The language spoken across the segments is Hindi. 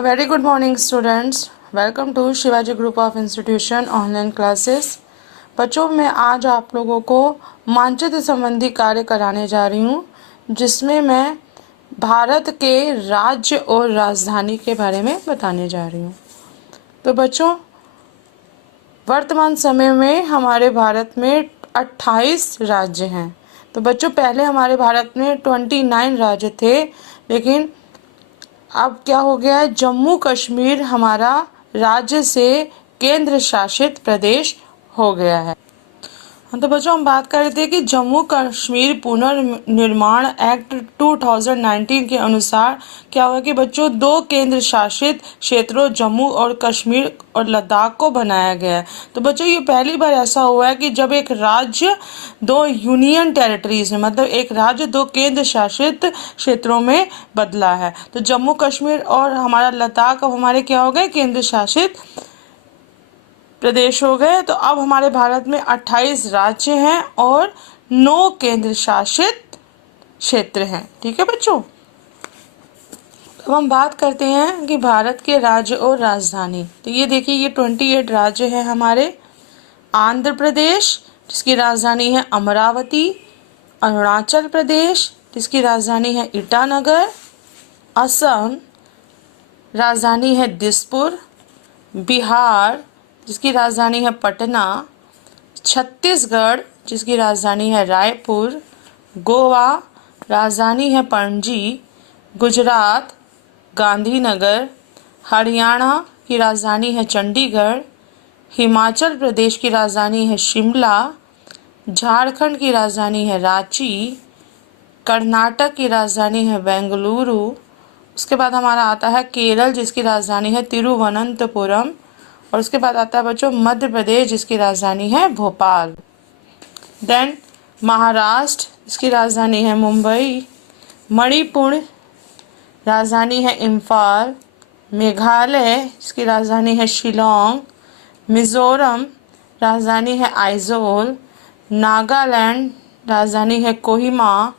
A very good morning students. Welcome to Shivaji group of institution online classes. बच्चों मैं आज आप लोगों को मानचित्र संबंधी कार्य कराने जा रही हूँ, जिसमें मैं भारत के राज्य और राजधानी के बारे में बताने जा रही हूँ। तो बच्चों वर्तमान समय में हमारे भारत में 28 राज्य हैं। तो बच्चों पहले हमारे भारत में 29 राज्य थे, लेकिन अब क्या हो गया है, जम्मू कश्मीर हमारा राज्य से केंद्र शासित प्रदेश हो गया है। तो बच्चों हम बात कर रहे थे कि जम्मू कश्मीर पुनर्निर्माण एक्ट 2019 के अनुसार क्या हुआ कि बच्चों दो केंद्र शासित क्षेत्रों जम्मू और कश्मीर और लद्दाख को बनाया गया है। तो बच्चों ये पहली बार ऐसा हुआ है कि जब एक राज्य दो यूनियन टेरिटरीज में, मतलब एक राज्य दो केंद्र शासित क्षेत्रों में बदला है। तो जम्मू कश्मीर और हमारा लद्दाख अब हमारे क्या हो गए, केंद्र शासित प्रदेश हो गए। तो अब हमारे भारत में 28 राज्य हैं और 9 केंद्र शासित क्षेत्र हैं। ठीक है बच्चों, अब हम बात करते हैं कि भारत के राज्य और राजधानी। तो ये देखिए, ये 28 राज्य हैं हमारे। आंध्र प्रदेश जिसकी राजधानी है अमरावती, अरुणाचल प्रदेश जिसकी राजधानी है ईटानगर, असम राजधानी है दिसपुर, बिहार जिसकी राजधानी है पटना, छत्तीसगढ़ जिसकी राजधानी है रायपुर, गोवा राजधानी है पणजी, गुजरात गांधीनगर, हरियाणा की राजधानी है चंडीगढ़, हिमाचल प्रदेश की राजधानी है शिमला, झारखंड की राजधानी है रांची, कर्नाटक की राजधानी है बेंगलुरु। उसके बाद हमारा आता है केरल जिसकी राजधानी है तिरुवनंतपुरम, और उसके बाद आता है बच्चों मध्य प्रदेश जिसकी राजधानी है भोपाल। देन महाराष्ट्र जिसकी राजधानी है मुंबई, मणिपुर राजधानी है इम्फाल, मेघालय जिसकी राजधानी है शिलोंग, मिजोरम राजधानी है आइजोल, नागालैंड राजधानी है कोहिमा,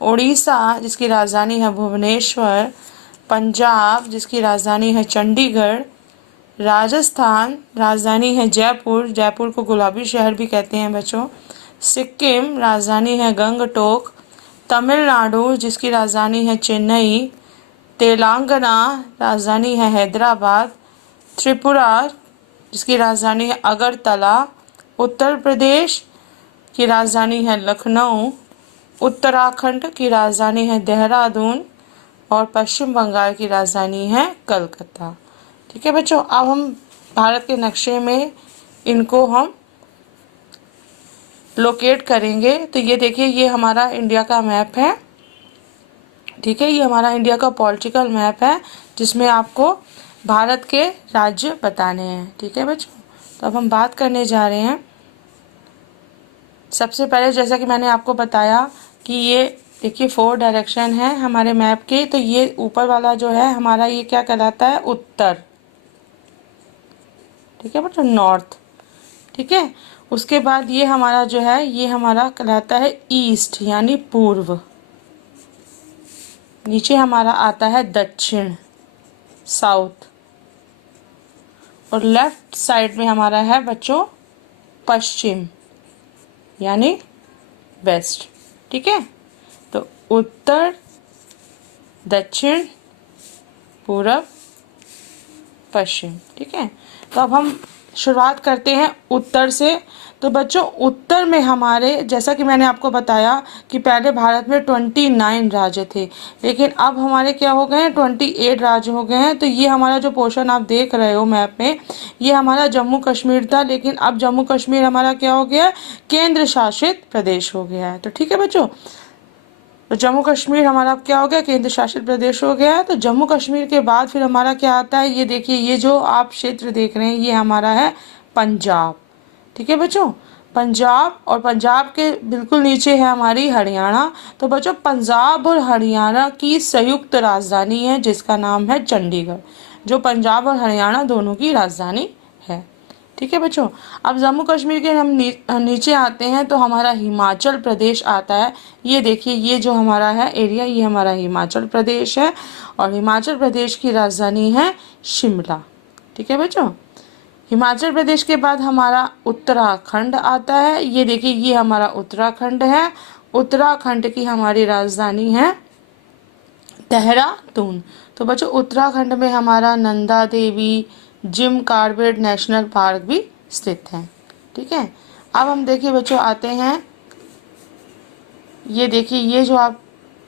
उड़ीसा जिसकी राजधानी है भुवनेश्वर, पंजाब जिसकी राजधानी है चंडीगढ़, राजस्थान राजधानी है जयपुर, जयपुर को गुलाबी शहर भी कहते हैं बच्चों, सिक्किम राजधानी है गंगटोक, तमिलनाडु जिसकी राजधानी है चेन्नई, तेलंगाना राजधानी है हैदराबाद, त्रिपुरा जिसकी राजधानी है अगरतला, उत्तर प्रदेश की राजधानी है लखनऊ, उत्तराखंड की राजधानी है देहरादून, और पश्चिम बंगाल की राजधानी है कलकत्ता। ठीक है बच्चों, अब हम भारत के नक्शे में इनको हम लोकेट करेंगे। तो ये देखिए, ये हमारा इंडिया का मैप है। ठीक है, ये हमारा इंडिया का पॉलिटिकल मैप है जिसमें आपको भारत के राज्य बताने हैं। ठीक है बच्चों, तो अब हम बात करने जा रहे हैं। सबसे पहले जैसा कि मैंने आपको बताया कि ये देखिए 4 डायरेक्शन है हमारे मैप के। तो ये ऊपर वाला जो है हमारा, ये क्या कहलाता है, उत्तर। ठीक है बच्चों, नॉर्थ। ठीक है, उसके बाद ये हमारा जो है, ये हमारा कहलाता है ईस्ट यानी पूर्व। नीचे हमारा आता है दक्षिण, साउथ, और लेफ्ट साइड में हमारा है बच्चों पश्चिम यानी वेस्ट। ठीक है, तो उत्तर, दक्षिण, पूर्व, पश्चिम। ठीक है, तो अब हम शुरुआत करते हैं उत्तर से। तो बच्चों उत्तर में हमारे, जैसा कि मैंने आपको बताया कि पहले भारत में 29 राज्य थे, लेकिन अब हमारे क्या हो गए हैं, 28 राज्य हो गए हैं। तो ये हमारा जो पोर्शन आप देख रहे हो मैप में, ये हमारा जम्मू कश्मीर था, लेकिन अब जम्मू कश्मीर हमारा क्या हो गया, केंद्र शासित प्रदेश हो गया है। तो ठीक है बच्चों, तो जम्मू कश्मीर हमारा अब क्या हो गया, केंद्र शासित प्रदेश हो गया है। तो जम्मू कश्मीर के बाद फिर हमारा क्या आता है, ये देखिए, ये जो आप क्षेत्र देख रहे हैं ये हमारा है पंजाब। ठीक है बच्चों, पंजाब, और पंजाब के बिल्कुल नीचे है हमारी हरियाणा। तो बच्चों पंजाब और हरियाणा की संयुक्त राजधानी है जिसका नाम है चंडीगढ़, जो पंजाब और हरियाणा दोनों की राजधानी है। ठीक है बच्चों। अब जम्मू कश्मीर के हम नीचे आते हैं तो हमारा हिमाचल प्रदेश आता है। ये देखिए, ये जो हमारा है एरिया, ये हमारा हिमाचल प्रदेश है और हिमाचल प्रदेश की राजधानी है शिमला। ठीक है बच्चों। हिमाचल प्रदेश के बाद हमारा उत्तराखंड आता है। ये देखिए, ये हमारा उत्तराखंड है। उत्तराखंड की हमारी राजधानी है देहरादून। तो बच्चों, उत्तराखंड में हमारा Nanda Devi Jim Corbett national park भी स्थित है। ठीक है। अब हम देखिए बच्चों, आते हैं, ये देखिए, ये जो आप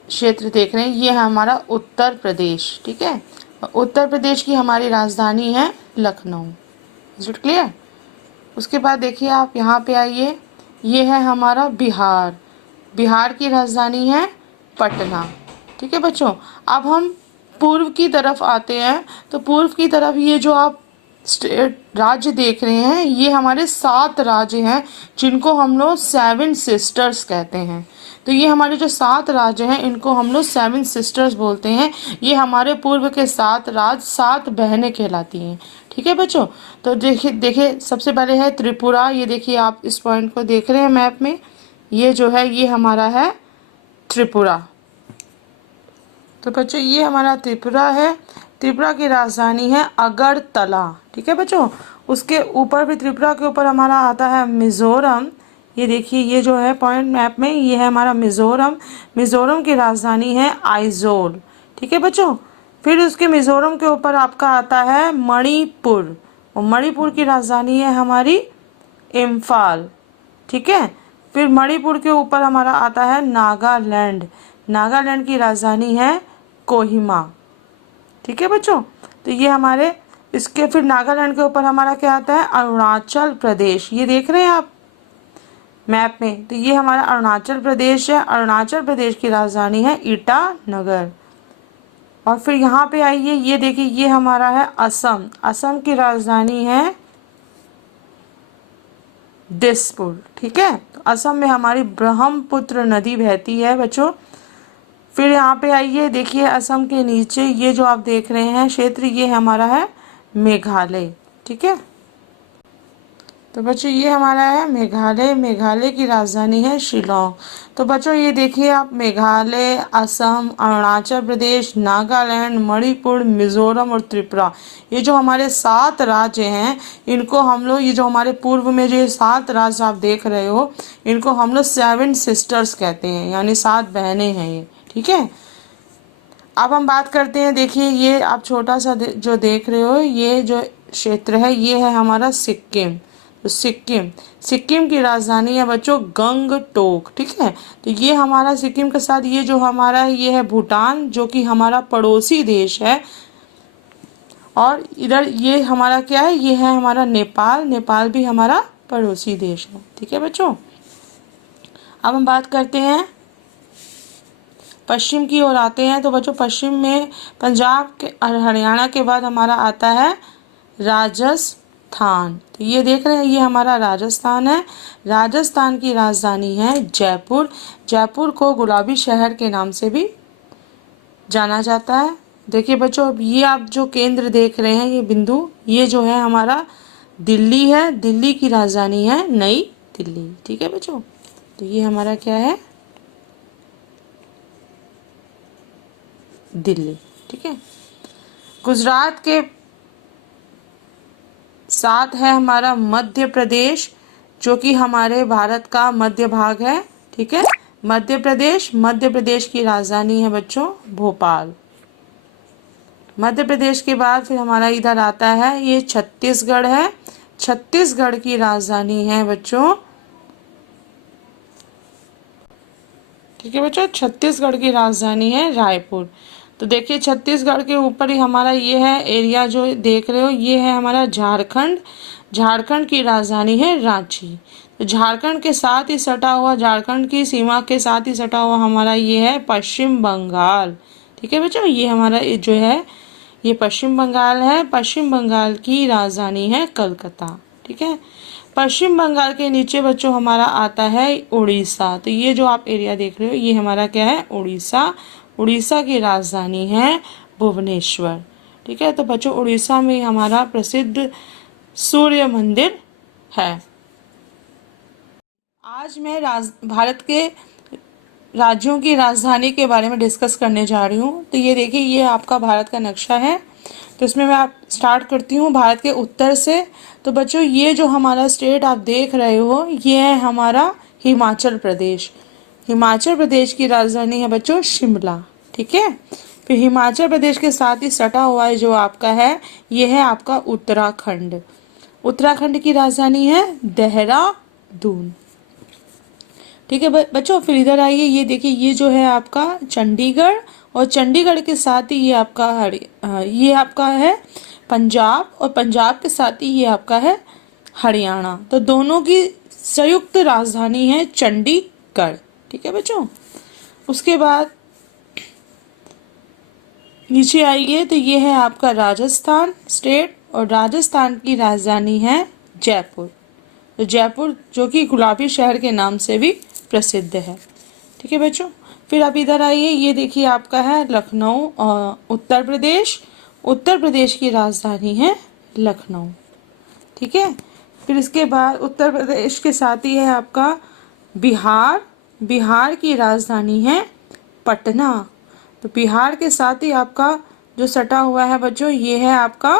क्षेत्र देख रहे हैं ये है हमारा उत्तर प्रदेश। ठीक है। उत्तर प्रदेश की हमारी राजधानी है लखनऊ। Is it clear? उसके बाद देखिए आप यहाँ पे आइए, ये है हमारा बिहार। बिहार की राजधानी है पटना। ठीक है बच्चों। अब हम पूर्व की तरफ आते हैं तो पूर्व की तरफ ये जो आप राज्य देख रहे हैं ये हमारे 7 राज्य हैं जिनको हम लोग 7 सिस्टर्स कहते हैं। तो ये हमारे जो 7 राज्य हैं इनको हम लोग 7 सिस्टर्स बोलते हैं। ये हमारे पूर्व के 7 राज्य 7 बहनें कहलाती हैं। ठीक है बच्चों। तो देखिए देखिए सबसे पहले है त्रिपुरा। ये देखिए आप इस पॉइंट को देख रहे हैं मैप में, ये जो है ये हमारा है त्रिपुरा। तो बच्चों ये हमारा त्रिपुरा है। त्रिपुरा की राजधानी है अगरतला। ठीक है बच्चों। उसके ऊपर भी त्रिपुरा के ऊपर हमारा आता है मिजोरम। ये देखिए, ये जो है पॉइंट मैप में ये है हमारा मिजोरम। मिजोरम की राजधानी है आइजोल। ठीक है बच्चों। फिर उसके मिजोरम के ऊपर आपका आता है मणिपुर और मणिपुर की राजधानी है हमारी इम्फाल। ठीक है। फिर मणिपुर के ऊपर हमारा आता है नागालैंड। नागालैंड की राजधानी है कोहिमा। ठीक है बच्चों। तो ये हमारे इसके फिर नागालैंड के ऊपर हमारा क्या आता है अरुणाचल प्रदेश। ये देख रहे हैं आप मैप में, तो ये हमारा अरुणाचल प्रदेश है। अरुणाचल प्रदेश की राजधानी है ईटानगर। और फिर यहाँ पे आइए, ये देखिए, ये हमारा है असम। असम की राजधानी है दिसपुर। ठीक है। तो असम में हमारी ब्रह्मपुत्र नदी बहती है बच्चों। फिर यहाँ पे आइए, देखिए असम के नीचे ये जो आप देख रहे हैं क्षेत्र ये हमारा है मेघालय। ठीक है। तो बच्चों ये हमारा है मेघालय। मेघालय की राजधानी है शिलोंग। तो बच्चों ये देखिए आप, मेघालय, असम, अरुणाचल प्रदेश, नागालैंड, मणिपुर, मिजोरम और त्रिपुरा, ये जो हमारे 7 राज्य हैं इनको हम लोग, ये जो हमारे पूर्व में जो ये 7 राज्य आप देख रहे हो इनको हम लोग 7 सिस्टर्स कहते हैं, यानी 7 बहनें हैं ये। ठीक है। अब हम बात करते हैं, देखिए ये आप छोटा सा जो देख रहे हो ये जो क्षेत्र है ये है हमारा सिक्किम। तो सिक्किम की राजधानी है बच्चों गंगटोक। ठीक है। तो ये हमारा सिक्किम के साथ ये जो हमारा है ये है भूटान जो कि हमारा पड़ोसी देश है। और इधर ये हमारा क्या है, ये है हमारा नेपाल। नेपाल भी हमारा पड़ोसी देश है। ठीक है बच्चों। अब हम बात करते हैं पश्चिम की ओर आते हैं। तो बच्चों पश्चिम में पंजाब के हरियाणा के बाद हमारा आता है राजस्थान। तो ये देख रहे हैं ये हमारा राजस्थान है। राजस्थान की राजधानी है जयपुर। जयपुर को गुलाबी शहर के नाम से भी जाना जाता है। देखिए बच्चों, अब ये आप जो केंद्र देख रहे हैं ये बिंदु, ये जो है हमारा दिल्ली है। दिल्ली की राजधानी है नई दिल्ली। ठीक है बच्चों। तो ये हमारा क्या है दिल्ली। ठीक है। गुजरात के साथ है हमारा मध्य प्रदेश जो कि हमारे भारत का मध्य भाग है। ठीक है। मध्य प्रदेश की राजधानी है बच्चों भोपाल। मध्य प्रदेश के बाद फिर हमारा इधर आता है ये छत्तीसगढ़ है। छत्तीसगढ़ की राजधानी है बच्चों, ठीक है बच्चों, छत्तीसगढ़ की राजधानी है रायपुर। तो देखिए छत्तीसगढ़ के ऊपर ही हमारा ये है एरिया जो देख रहे हो ये है हमारा झारखंड। झारखंड की राजधानी है रांची। तो झारखंड के साथ ही सटा हुआ, झारखंड की सीमा के साथ ही सटा हुआ हमारा ये है पश्चिम बंगाल। ठीक है बच्चों। ये हमारा जो है ये पश्चिम बंगाल है। पश्चिम बंगाल की राजधानी है कलकत्ता। ठीक है। पश्चिम बंगाल के नीचे बच्चों हमारा आता है उड़ीसा। तो ये जो आप एरिया देख रहे हो ये हमारा क्या है उड़ीसा। उड़ीसा की राजधानी है भुवनेश्वर। ठीक है। तो बच्चों उड़ीसा में हमारा प्रसिद्ध सूर्य मंदिर है। आज मैं भारत के राज्यों की राजधानी के बारे में डिस्कस करने जा रही हूँ। तो ये देखिए, ये आपका भारत का नक्शा है। तो इसमें मैं आप स्टार्ट करती हूँ भारत के उत्तर से। तो बच्चों, ये जो हमारा स्टेट आप देख रहे हो, ये है हमारा हिमाचल प्रदेश। हिमाचल प्रदेश की राजधानी है बच्चों शिमला। ठीक है। फिर हिमाचल प्रदेश के साथ ही सटा हुआ है जो आपका है, ये है आपका उत्तराखंड। उत्तराखंड की राजधानी है देहरादून। ठीक है बच्चों, फिर इधर आइए, ये देखिए, ये जो है आपका चंडीगढ़, और चंडीगढ़ के साथ ही ये आपका है पंजाब, और पंजाब के साथ ही ये आपका है हरियाणा। तो दोनों की संयुक्त राजधानी है चंडीगढ़। ठीक है बच्चों। उसके बाद नीचे आइए, तो ये है आपका राजस्थान स्टेट, और राजस्थान की राजधानी है जयपुर। तो जयपुर जो कि गुलाबी शहर के नाम से भी प्रसिद्ध है। ठीक है बच्चों। फिर आप इधर आइए, ये देखिए आपका है लखनऊ, उत्तर प्रदेश। उत्तर प्रदेश की राजधानी है लखनऊ। ठीक है। फिर इसके बाद उत्तर प्रदेश के साथ ही है आपका बिहार। बिहार की राजधानी है पटना। तो बिहार के साथ ही आपका जो सटा हुआ है बच्चों, ये है आपका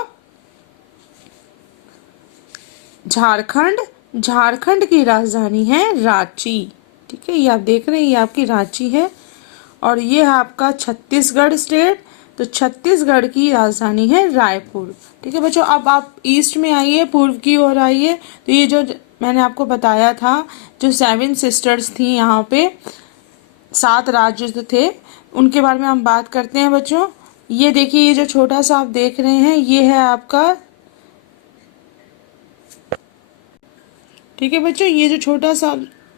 झारखंड। झारखंड की राजधानी है रांची। ठीक है, ये आप देख रहे हैं, ये आपकी रांची है। और ये है आपका छत्तीसगढ़ स्टेट। तो छत्तीसगढ़ की राजधानी है रायपुर। ठीक है बच्चों। अब आप ईस्ट में आइए, पूर्व की ओर आइए। तो ये जो मैंने आपको बताया था, जो 7 सिस्टर्स थी यहाँ पे, 7 राज्य जो थे, उनके बारे में हम बात करते हैं बच्चों। ये देखिए, ये जो छोटा सा आप देख रहे हैं, ये है आपका, ठीक है बच्चों, ये जो छोटा सा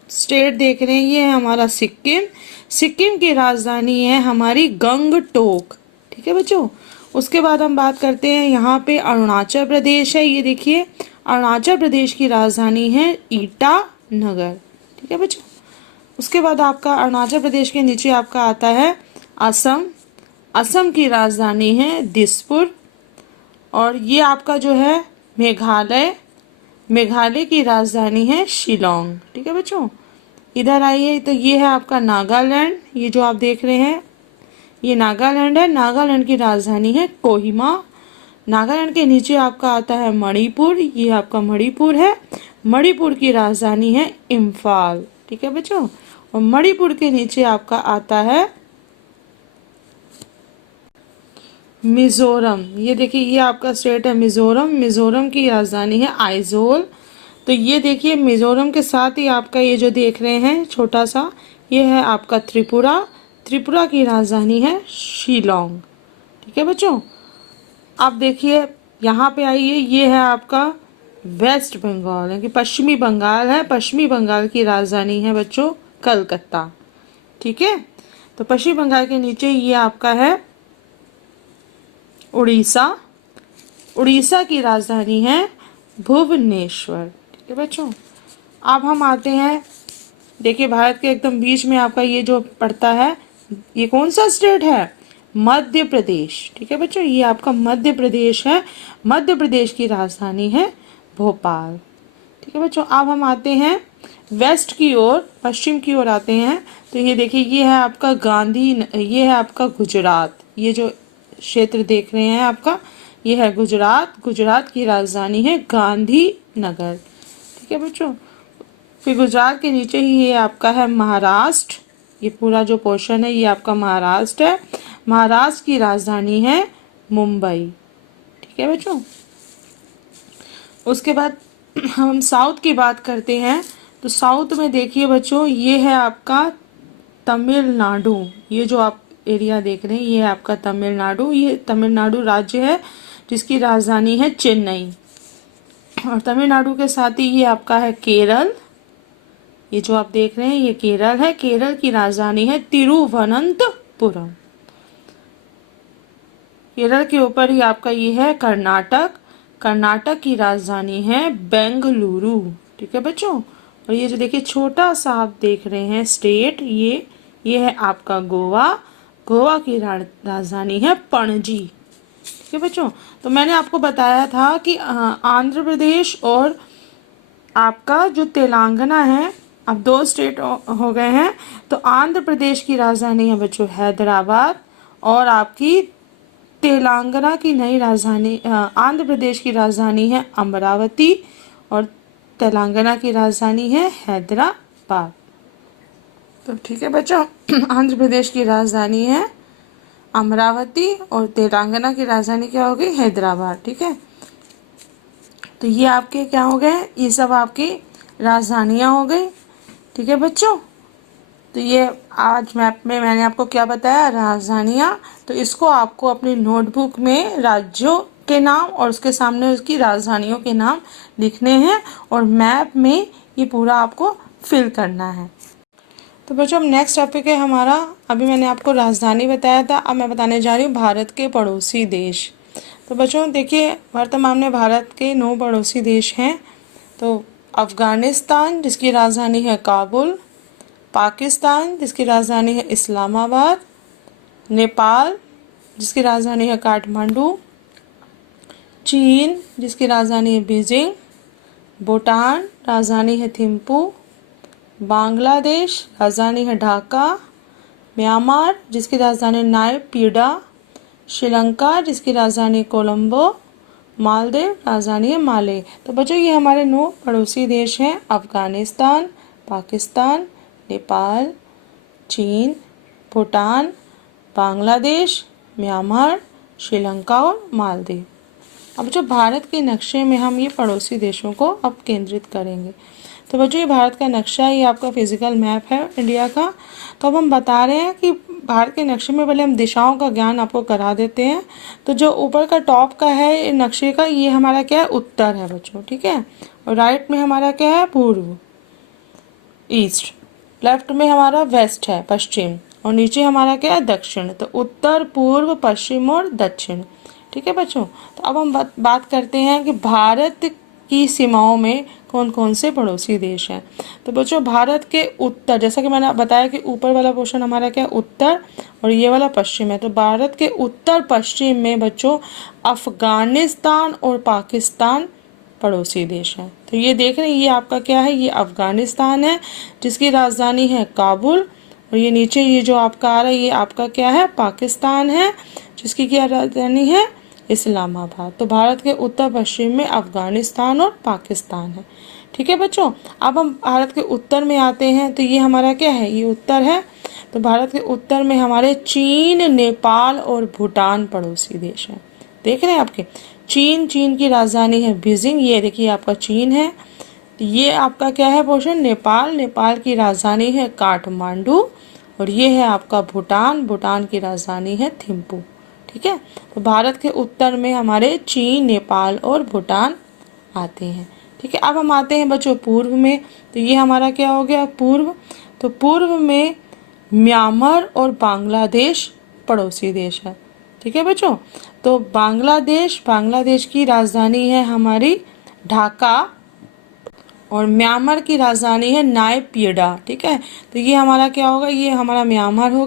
स्टेट देख रहे हैं, ये है हमारा सिक्किम। सिक्किम की राजधानी है हमारी गंगटोक। ठीक है बच्चों। उसके बाद हम बात करते हैं, यहाँ पे अरुणाचल प्रदेश है। ये देखिए, अरुणाचल प्रदेश की राजधानी है ईटानगर। ठीक है बच्चों। उसके बाद आपका अरुणाचल प्रदेश के नीचे आपका आता है असम। असम की राजधानी है दिसपुर। और ये आपका जो है मेघालय। मेघालय की राजधानी है शिलोंग। ठीक है बच्चों। इधर आइए, तो ये है आपका नागालैंड। ये जो आप देख रहे हैं, ये नागालैंड है। नागालैंड की राजधानी है कोहिमा। नागालैंड के नीचे आपका आता है मणिपुर। ये आपका मणिपुर है। मणिपुर की राजधानी है इम्फाल। ठीक है बच्चों। और मणिपुर के नीचे आपका आता है मिजोरम। ये देखिए, ये आपका स्टेट है मिजोरम। मिजोरम की राजधानी है आइजोल। तो ये देखिए, मिजोरम के साथ ही आपका ये जो देख रहे हैं छोटा सा, ये है आपका त्रिपुरा। त्रिपुरा की राजधानी है शिलोंग। ठीक है बच्चों। आप देखिए, यहाँ पे आइए, ये है आपका वेस्ट बंगाल, यानी कि पश्चिमी बंगाल है। पश्चिमी बंगाल की राजधानी है बच्चों कलकत्ता। ठीक है। तो पश्चिम बंगाल के नीचे ये आपका है उड़ीसा। उड़ीसा की राजधानी है भुवनेश्वर। ठीक है बच्चों। अब हम आते हैं, देखिए, भारत के एकदम बीच में आपका ये जो पड़ता है, ये कौन सा स्टेट है? मध्य प्रदेश। ठीक है बच्चों, ये आपका मध्य प्रदेश है। मध्य प्रदेश की राजधानी है भोपाल। ठीक है बच्चों। अब हम आते हैं वेस्ट की ओर, पश्चिम की ओर आते हैं। तो ये देखिए, ये है आपका ये है आपका गुजरात। ये जो क्षेत्र देख रहे हैं आपका, ये है गुजरात। गुजरात की राजधानी है गांधीनगर। ठीक है बच्चों। फिर गुजरात के नीचे ही ये आपका है महाराष्ट्र। ये पूरा जो पोर्शन है, ये आपका महाराष्ट्र है। महाराष्ट्र की राजधानी है मुंबई। ठीक है बच्चों। उसके बाद हम साउथ की बात करते हैं। तो साउथ में देखिए बच्चों, ये है आपका तमिलनाडु। ये जो आप एरिया देख रहे हैं, ये है आपका तमिलनाडु। ये तमिलनाडु राज्य है जिसकी राजधानी है चेन्नई। और तमिलनाडु के साथ ही ये आपका है केरल। ये जो आप देख रहे हैं, ये केरल है। केरल की राजधानी है तिरुवनंतपुरम। केरल के ऊपर ही आपका ये है कर्नाटक। कर्नाटक की राजधानी है बेंगलुरु। ठीक है बच्चों। और ये जो देखिए छोटा सा आप देख रहे हैं स्टेट, ये है आपका गोवा। गोवा की राजधानी है पणजी। ठीक है बच्चों। तो मैंने आपको बताया था कि आंध्र प्रदेश और आपका जो तेलंगाना है, अब 2 स्टेट हो गए हैं। तो आंध्र प्रदेश की राजधानी है बच्चों हैदराबाद, और आपकी तेलंगाना की नई राजधानी आंध्र प्रदेश की राजधानी है अमरावती, और तेलंगाना की राजधानी है हैदराबाद। तो ठीक है बच्चों, आंध्र प्रदेश की राजधानी है अमरावती और तेलंगाना की राजधानी क्या हो गई, हैदराबाद। ठीक है, तो ये आपके क्या हो गए, ये सब आपकी राजधानियाँ हो गई। ठीक है बच्चों, तो ये आज मैप में मैंने आपको क्या बताया, राजधानियाँ। तो इसको आपको अपनी नोटबुक में राज्यों के नाम और उसके सामने उसकी राजधानियों के नाम लिखने हैं, और मैप में ये पूरा आपको फिल करना है। तो बच्चों, अब नेक्स्ट टॉपिक है हमारा, अभी मैंने आपको राजधानी बताया था, अब मैं बताने जा रही हूँ भारत के पड़ोसी देश। तो बच्चों देखिए, वर्तमान में भारत के 9 पड़ोसी देश हैं। तो अफ़गानिस्तान जिसकी राजधानी है काबुल, पाकिस्तान जिसकी राजधानी है इस्लामाबाद, नेपाल जिसकी राजधानी है काठमांडू, चीन जिसकी राजधानी है बीजिंग, भूटान राजधानी है थिम्पू, बांग्लादेश राजधानी है ढाका, म्यांमार जिसकी राजधानी नायपीडा, श्रीलंका जिसकी राजधानी कोलंबो, मालदीव राजधानी है माले। तो बच्चों, ये हमारे 9 पड़ोसी देश हैं, अफ़गानिस्तान, पाकिस्तान, नेपाल, चीन, भूटान, बांग्लादेश, म्यांमार, श्रीलंका और मालदीव। अब जो भारत के नक्शे में हम ये पड़ोसी देशों को अब केंद्रित करेंगे। तो बच्चों, ये भारत का नक्शा है, ये आपका फिजिकल मैप है इंडिया का। तो अब हम बता रहे हैं कि भारत के नक्शे में पहले हम दिशाओं का ज्ञान आपको करा देते हैं। तो जो ऊपर का टॉप का है नक्शे का, ये हमारा क्या है, उत्तर है बच्चों। ठीक है, और राइट में हमारा क्या है, पूर्व, ईस्ट, लेफ्ट में हमारा वेस्ट है, पश्चिम, और नीचे हमारा क्या है, दक्षिण। तो उत्तर, पूर्व, पश्चिम और दक्षिण। ठीक है बच्चों, तो अब हम बात करते हैं कि भारत की सीमाओं में कौन कौन से पड़ोसी देश हैं। तो बच्चों, भारत के उत्तर, जैसा कि मैंने बताया कि ऊपर वाला पोर्शन हमारा क्या है, उत्तर, और ये वाला पश्चिम है। तो भारत के उत्तर पश्चिम में बच्चों अफगानिस्तान और पाकिस्तान पड़ोसी देश हैं। तो ये देख रहे हैं, ये आपका क्या है, ये अफगानिस्तान है जिसकी राजधानी है काबुल, और ये नीचे ये जो आपका आ रहा है, ये आपका क्या है, पाकिस्तान है जिसकी क्या राजधानी है, इस्लामाबाद। तो भारत के उत्तर पश्चिम में अफगानिस्तान और पाकिस्तान है। ठीक है बच्चों, अब हम भारत के उत्तर में आते हैं। तो ये हमारा क्या है, ये उत्तर है। तो भारत के उत्तर में हमारे चीन, नेपाल और भूटान पड़ोसी देश हैं। देख रहे हैं आपके, चीन की राजधानी है बीजिंग, ये देखिए आपका चीन है। ये आपका क्या है पोर्शन, नेपाल की राजधानी है काठमांडू, और ये है आपका भूटान की राजधानी है थिम्पू। ठीक है, तो भारत के उत्तर में हमारे चीन, नेपाल और भूटान आते हैं। ठीक है, अब हम आते हैं बच्चों पूर्व में। तो ये हमारा क्या हो गया, पूर्व। तो पूर्व में म्यांमार और बांग्लादेश पड़ोसी देश है। ठीक है बच्चों, तो बांग्लादेश की राजधानी है हमारी ढाका, और म्यांमार की राजधानी है नायपीडा। ठीक है, तो ये हमारा क्या होगा, ये हमारा म्यांमार हो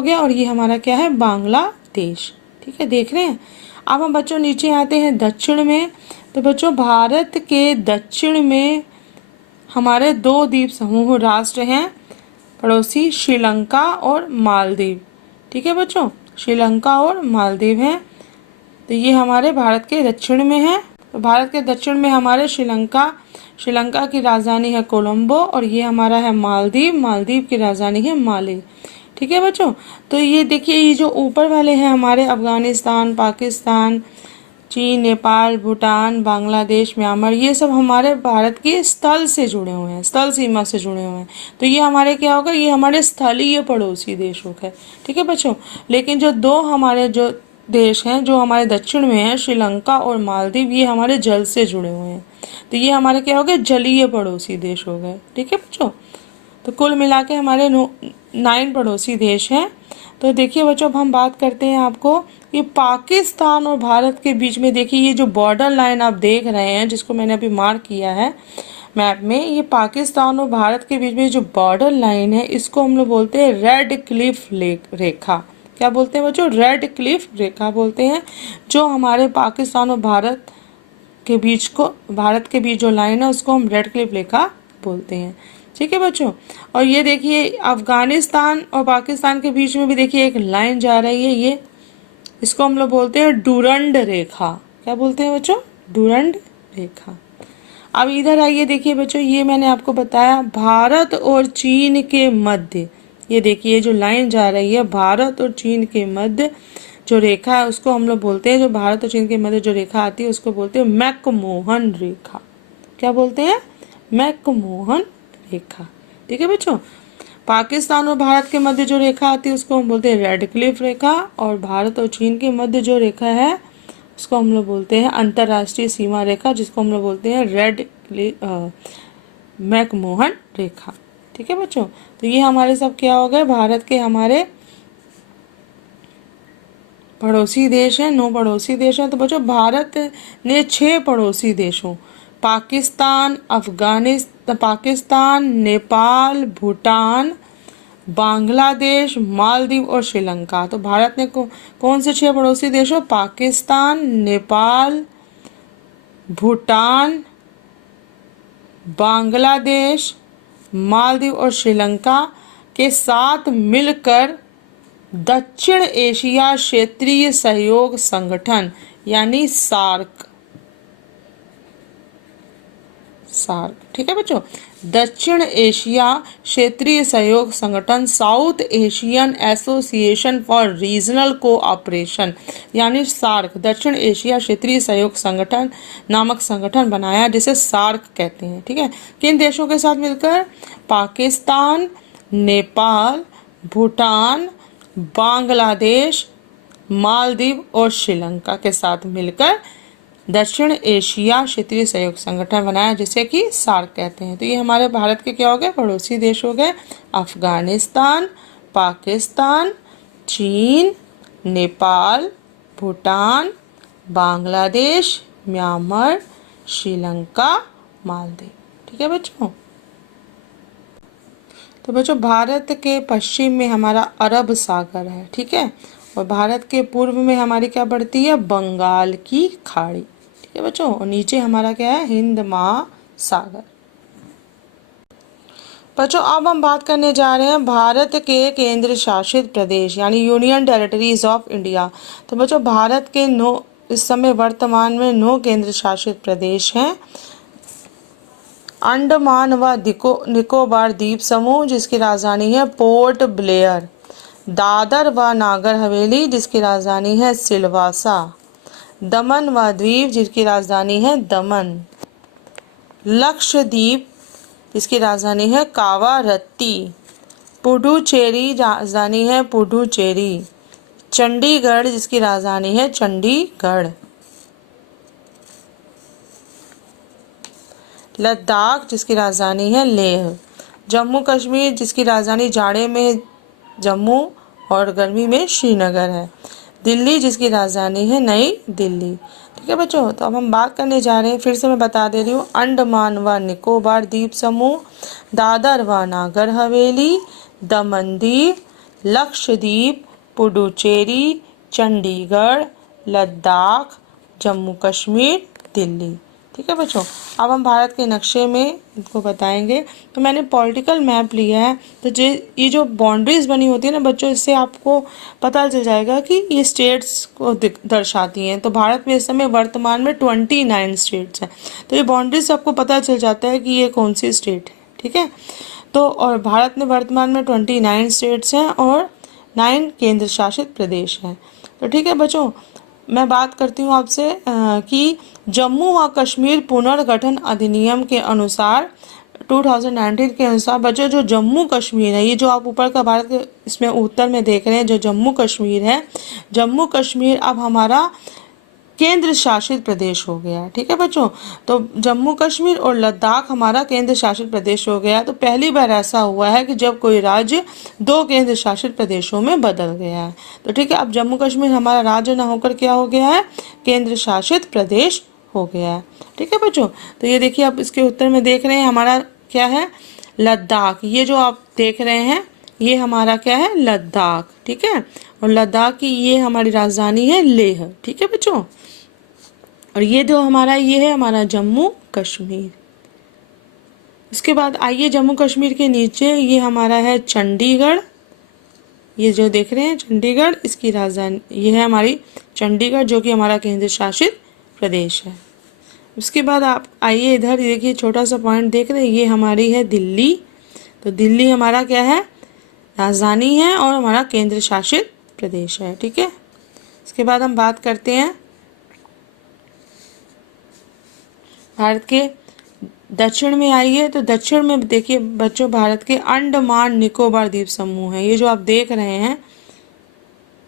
गया, और ये हमारा क्या है, बांग्लादेश। ठीक है, देख रहे हैं। अब हम बच्चों नीचे आते हैं दक्षिण में। तो बच्चों, भारत के दक्षिण में हमारे 2 द्वीप समूह राष्ट्र हैं पड़ोसी, श्रीलंका और मालदीव। ठीक है बच्चों, श्रीलंका और मालदीव हैं। तो ये हमारे भारत के दक्षिण में है। तो भारत के दक्षिण में हमारे श्रीलंका की राजधानी है कोलंबो, और ये हमारा है मालदीव की राजधानी है माले। ठीक है बच्चों, तो ये देखिए, ये जो ऊपर वाले हैं हमारे अफगानिस्तान, पाकिस्तान, चीन, नेपाल, भूटान, बांग्लादेश, म्यांमार, ये सब हमारे भारत के स्थल से जुड़े हुए हैं, स्थल सीमा से जुड़े हुए हैं। तो ये हमारे क्या होगा, ये हमारे स्थलीय पड़ोसी देश हो गए। ठीक है बच्चों, लेकिन जो 2 हमारे जो देश हैं जो हमारे दक्षिण में हैं, श्रीलंका और मालदीव, ये हमारे जल से जुड़े हुए हैं। तो ये हमारे क्या हो गए, जलीय पड़ोसी देश हो गए। ठीक है बच्चों, तो कुल मिला के हमारे 9 पड़ोसी देश हैं। तो देखिए बच्चों, अब हम बात करते हैं आपको कि पाकिस्तान और भारत के बीच में, देखिए ये जो बॉर्डर लाइन आप देख रहे हैं जिसको मैंने अभी मार्क किया है मैप में, ये पाकिस्तान और भारत के बीच में जो बॉर्डर लाइन है, इसको हम लोग बोलते हैं रेड क्लिफ रेखा। क्या बोलते हैं बच्चों? रेड क्लिफ रेखा बोलते हैं। जो हमारे पाकिस्तान और भारत के बीच जो लाइन है उसको हम रेड क्लिफ रेखा बोलते हैं। ठीक है बच्चों। और ये देखिए अफगानिस्तान और पाकिस्तान के बीच में भी देखिए एक लाइन जा रही है, ये इसको हम लोग बोलते हैं डूरंड रेखा। क्या बोलते हैं बच्चों? डूरंड रेखा। अब इधर आइए, देखिए बच्चों, ये मैंने आपको बताया भारत और चीन के मध्य, ये देखिए जो लाइन जा रही है भारत और चीन के मध्य जो रेखा है उसको हम लोग बोलते हैं, जो भारत और चीन के मध्य जो रेखा आती है उसको बोलते हैं मैकमोहन रेखा। क्या बोलते हैं? मैकमोहन रेखा। ठीक है बच्चों। पाकिस्तान और भारत के मध्य जो रेखा आती है उसको हम बोलते हैं रेड क्लिफ रेखा, और भारत और चीन के मध्य जो रेखा है उसको हम लोग बोलते हैं अंतरराष्ट्रीय सीमा रेखा, जिसको हम लोग बोलते हैं मैकमोहन रेखा। ठीक है बच्चों। तो ये हमारे सब क्या हो गए? भारत के हमारे पड़ोसी देश हैं, 9 पड़ोसी देश हैं। तो बच्चों भारत ने 6 पड़ोसी देशों पाकिस्तान, पाकिस्तान, नेपाल, भूटान, बांग्लादेश, मालदीव और श्रीलंका। तो भारत ने कौन से 6 पड़ोसी देशों? पाकिस्तान, नेपाल, भूटान, बांग्लादेश, मालदीव और श्रीलंका के साथ मिलकर दक्षिण एशिया क्षेत्रीय सहयोग संगठन यानी सार्क, ठीक है बच्चों, दक्षिण एशिया क्षेत्रीय सहयोग संगठन, south Asian association for regional cooperation यानी सार्क, दक्षिण एशिया क्षेत्रीय सहयोग संगठन नामक संगठन बनाया जिसे सार्क कहते हैं। ठीक है। किन देशों के साथ मिलकर? पाकिस्तान, नेपाल, भूटान, बांग्लादेश, मालदीव और श्रीलंका के साथ मिलकर दक्षिण एशिया क्षेत्रीय सहयोग संगठन बनाया जिसे कि सार्क कहते हैं। तो ये हमारे भारत के क्या हो गए? पड़ोसी देश हो गए। अफगानिस्तान, पाकिस्तान, चीन, नेपाल, भूटान, बांग्लादेश, म्यांमार, श्रीलंका, मालदीव। ठीक है बच्चों। तो बच्चों भारत के पश्चिम में हमारा अरब सागर है। ठीक है। और भारत के पूर्व में हमारी क्या पड़ती है? बंगाल की खाड़ी। ठीक है बच्चों। और नीचे हमारा क्या है? हिंद महासागर। बच्चों अब हम बात करने जा रहे हैं भारत के केंद्र शासित प्रदेश यानी यूनियन टेरिटरीज ऑफ इंडिया। तो बच्चों भारत के इस समय वर्तमान में 9 केंद्र शासित प्रदेश हैं। अंडमान व निकोबार द्वीप समूह जिसकी राजधानी है पोर्ट ब्लेयर, दादर व नागर हवेली जिसकी राजधानी है सिलवासा, दमन व द्वीप जिसकी राजधानी है दमन, लक्षद्वीप जिसकी राजधानी है कावारत्ती, पुडुचेरी राजधानी है पुडुचेरी, चंडीगढ़ जिसकी राजधानी है चंडीगढ़, लद्दाख जिसकी राजधानी है लेह, जम्मू कश्मीर जिसकी राजधानी जाड़े में जम्मू और गर्मी में श्रीनगर है, दिल्ली जिसकी राजधानी है नई दिल्ली। ठीक है बच्चों। तो अब हम बात करने जा रहे हैं, फिर से मैं बता दे रही हूँ, अंडमान व निकोबार द्वीप समूह, दादर व नागर हवेली, दमन दीव, लक्षद्वीप, पुडुचेरी, चंडीगढ़, लद्दाख, जम्मू कश्मीर, दिल्ली। ठीक है बच्चों। अब हम भारत के नक्शे में इनको बताएंगे। तो मैंने पॉलिटिकल मैप लिया है। तो ये जो बाउंड्रीज बनी होती है ना बच्चों, इससे आपको पता चल जाएगा कि ये स्टेट्स को दर्शाती हैं। तो भारत में इस समय वर्तमान में 29 स्टेट्स हैं। तो ये बाउंड्रीज से आपको पता चल जाता है कि ये कौन सी स्टेट है। ठीक है। तो और भारत में वर्तमान में 29 स्टेट्स हैं और 9 केंद्र शासित प्रदेश हैं। तो ठीक है बच्चों, मैं बात करती हूँ आपसे कि जम्मू व कश्मीर पुनर्गठन अधिनियम के अनुसार 2019 के अनुसार बच्चों जो जम्मू कश्मीर है, ये जो आप ऊपर का भारत के इसमें उत्तर में देख रहे हैं, जो जम्मू कश्मीर है, जम्मू कश्मीर अब हमारा केंद्र शासित प्रदेश हो गया। ठीक है बच्चों। तो जम्मू कश्मीर और लद्दाख हमारा केंद्र शासित प्रदेश हो गया। तो पहली बार ऐसा हुआ है कि जब कोई राज्य 2 केंद्र शासित प्रदेशों में बदल गया है। तो ठीक है, अब जम्मू कश्मीर हमारा राज्य ना होकर क्या हो गया है? केंद्र शासित प्रदेश हो गया है। ठीक है बच्चों। तो ये देखिए आप इसके उत्तर में देख रहे हैं हमारा क्या है? लद्दाख। ये जो आप देख रहे हैं ये हमारा क्या है, लद्दाख। ठीक है, और लद्दाख की ये हमारी राजधानी है लेह। ठीक है बच्चों, और ये जो हमारा ये है हमारा जम्मू कश्मीर। इसके बाद आइए जम्मू कश्मीर के नीचे ये हमारा है चंडीगढ़। ये जो देख रहे हैं चंडीगढ़, इसकी राजधानी ये है हमारी चंडीगढ़, जो कि हमारा केंद्र शासित प्रदेश है। उसके बाद आप आइए इधर देखिए, छोटा सा पॉइंट देख रहे हैं, ये हमारी है दिल्ली। तो दिल्ली हमारा क्या है, राजधानी है और हमारा केंद्र शासित प्रदेश है। ठीक है, इसके बाद हम बात करते हैं भारत के दक्षिण में। आइए तो दक्षिण में देखिए बच्चों, भारत के अंडमान निकोबार द्वीप समूह है। ये जो आप देख रहे हैं,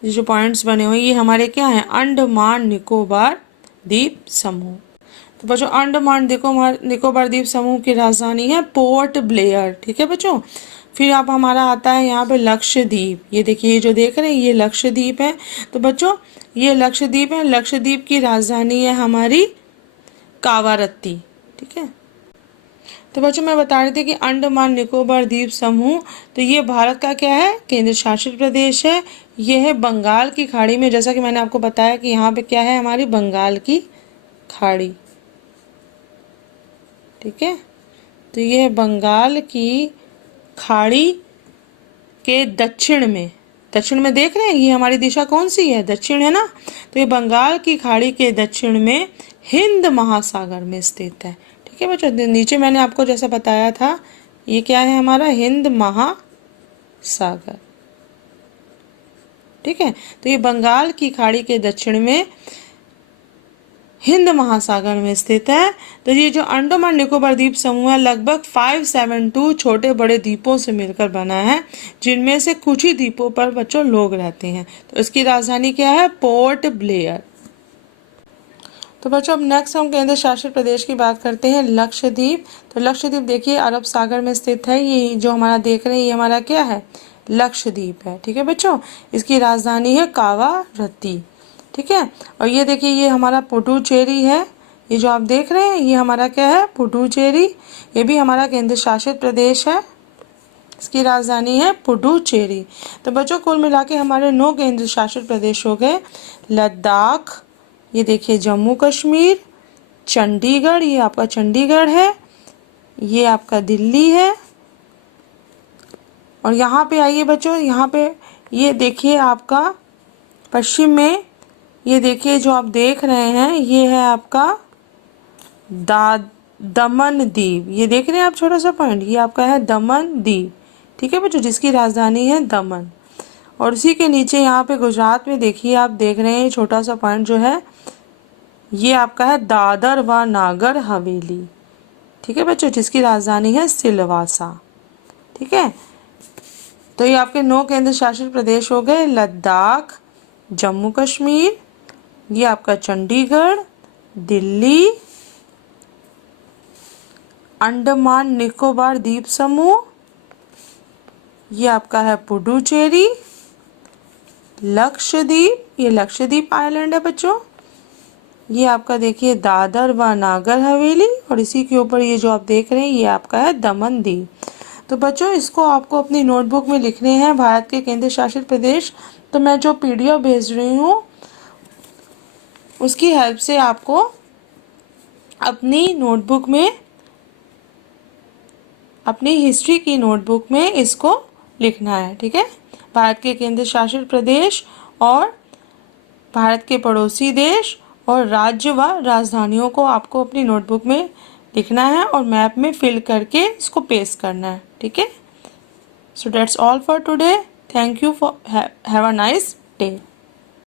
ये जो पॉइंट्स बने हुए ये हमारे क्या हैं, अंडमान निकोबार द्वीप समूह। तो बच्चों अंडमान निकोबार द्वीप समूह की राजधानी है पोर्ट ब्लेयर। ठीक है बच्चों, फिर आप हमारा आता है यहाँ पे लक्षद्वीप। ये देखिए, ये जो देख रहे हैं ये लक्षद्वीप है। तो बच्चों ये लक्षद्वीप है, लक्षद्वीप की राजधानी है हमारी कावारत्ती। ठीक है, तो बच्चों मैं बता रही थी कि अंडमान निकोबार द्वीप समूह, तो ये भारत का क्या है, केंद्र शासित प्रदेश है। ये है बंगाल की खाड़ी में, जैसा कि मैंने आपको बताया कि यहाँ पे क्या है, हमारी बंगाल की खाड़ी। ठीक है, तो ये है बंगाल की खाड़ी के दक्षिण में देख रहे हैं, ये हमारी दिशा कौन सी है, दक्षिण है ना। तो ये बंगाल की खाड़ी के दक्षिण में हिंद महासागर में स्थित है। ठीक है बच्चों, नीचे मैंने आपको जैसा बताया था, ये क्या है हमारा हिंद महासागर। ठीक है, तो ये बंगाल की खाड़ी के दक्षिण में हिंद महासागर में स्थित है। तो ये जो अंडमान निकोबार द्वीप समूह है लगभग 572 छोटे बड़े द्वीपों से मिलकर बना है, जिनमें से कुछ ही द्वीपों पर बच्चों लोग रहते हैं। तो इसकी राजधानी क्या है, पोर्ट ब्लेयर। तो बच्चों अब नेक्स्ट हम केंद्र शासित प्रदेश की बात करते हैं, लक्षद्वीप। तो लक्षद्वीप देखिए अरब सागर में स्थित है। ये जो हमारा देख रहे हैं ये हमारा क्या है, लक्षद्वीप है। ठीक है बच्चों, इसकी राजधानी है कावारत्ती। ठीक है, और ये देखिए ये हमारा पुडुचेरी है। ये जो आप देख रहे हैं ये हमारा क्या है, पुडुचेरी। ये भी हमारा केंद्र शासित प्रदेश है, इसकी राजधानी है पुडुचेरी। तो बच्चों कुल मिला के हमारे 9 केंद्र शासित प्रदेश हो गए, लद्दाख, ये देखिए जम्मू कश्मीर, चंडीगढ़, ये आपका चंडीगढ़ है, ये आपका दिल्ली है। और यहाँ पे आइए बच्चों, यहाँ पे ये देखिए आपका पश्चिम में, ये देखिए जो आप देख रहे हैं ये है आपका दमन द्वीप। ये देख रहे हैं आप छोटा सा पॉइंट, ये आपका है दमन द्वीप। ठीक है बच्चों, जिसकी राजधानी है दमन। और उसी के नीचे यहाँ पे गुजरात में देखिए आप देख रहे हैं छोटा सा पॉइंट जो है, ये आपका है दादर व नागर हवेली। ठीक है बच्चों, जिसकी राजधानी है सिलवासा। ठीक है, तो ये आपके 9 केंद्र शासित प्रदेश हो गए, लद्दाख, जम्मू कश्मीर, ये आपका चंडीगढ़, दिल्ली, अंडमान निकोबार द्वीप समूह, ये आपका है पुडुचेरी, लक्षद्वीप, ये लक्षद्वीप आइलैंड है बच्चों, ये आपका देखिए दादर व नागर हवेली, और इसी के ऊपर ये जो आप देख रहे हैं ये आपका है दमन द्वीप। तो बच्चों इसको आपको अपनी नोटबुक में लिखने हैं, भारत के केंद्र शासित प्रदेश। तो मैं जो PDF भेज रही हूँ उसकी हेल्प से आपको अपनी नोटबुक में, अपनी हिस्ट्री की नोटबुक में इसको लिखना है। ठीक है, भारत के केंद्र शासित प्रदेश और भारत के पड़ोसी देश और राज्य व राजधानियों को आपको अपनी नोटबुक में लिखना है और मैप में फिल करके इसको पेस्ट करना है। ठीक है, so that's all for today. Thank you for have a nice day.